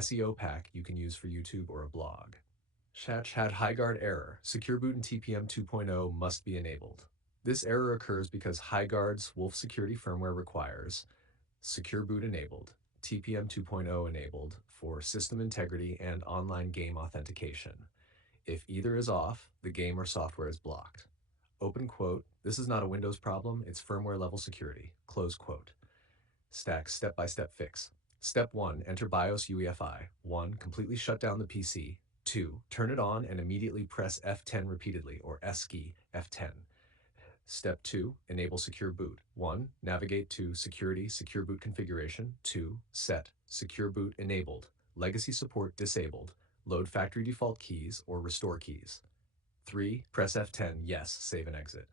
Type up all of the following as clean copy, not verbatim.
SEO pack you can use for YouTube or a blog. HighGuard Error. Secure Boot and TPM 2.0 must be enabled. This error occurs because HighGuard's Wolf security firmware requires Secure Boot enabled, TPM 2.0 enabled for system integrity and online game authentication. If either is off, the game or software is blocked. Open quote, this is not a Windows problem, it's firmware level security, close quote. Stack step-by-step fix. Step 1, enter BIOS UEFI. 1, completely shut down the PC. 2, turn it on and immediately press F10 repeatedly, or S key, F10. Step 2, enable Secure Boot. 1, navigate to Security, Secure Boot Configuration. 2, set, Secure Boot enabled, legacy support disabled, load factory default keys or restore keys. 3, press F10, yes, save and exit.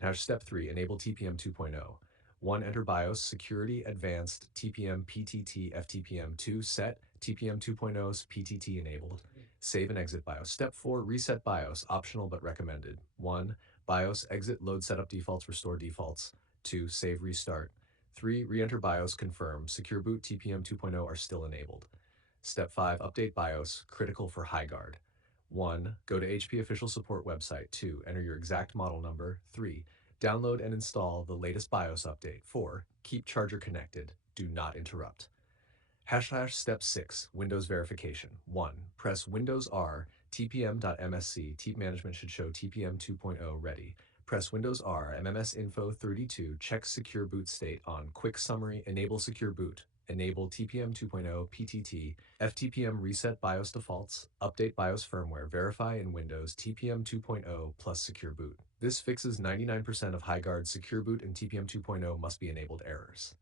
Now step 3, enable TPM 2.0. 1, enter BIOS, Security Advanced TPM PTT fTPM. 2, set TPM 2.0's PTT enabled. Save and exit BIOS. Step 4, reset BIOS, optional but recommended. 1, BIOS, exit, load setup defaults, restore defaults. 2, save, restart. 3, re-enter BIOS, confirm, Secure Boot TPM 2.0 are still enabled. Step 5, update BIOS, critical for HighGuard. 1, go to HP official support website. 2, enter your exact model number. 3, download and install the latest BIOS update. 4, keep charger connected. Do not interrupt. Step 6, Windows verification. 1, press Windows R, tpm.msc. Team management should show TPM 2.0 ready. Press Windows R, MMS Info 32, check Secure Boot state on. Quick summary, enable Secure Boot. Enable TPM 2.0 PTT, fTPM reset BIOS defaults, update BIOS firmware, verify in Windows TPM 2.0 plus Secure Boot. This fixes 99% of HighGuard's Secure Boot and TPM 2.0 must be enabled errors.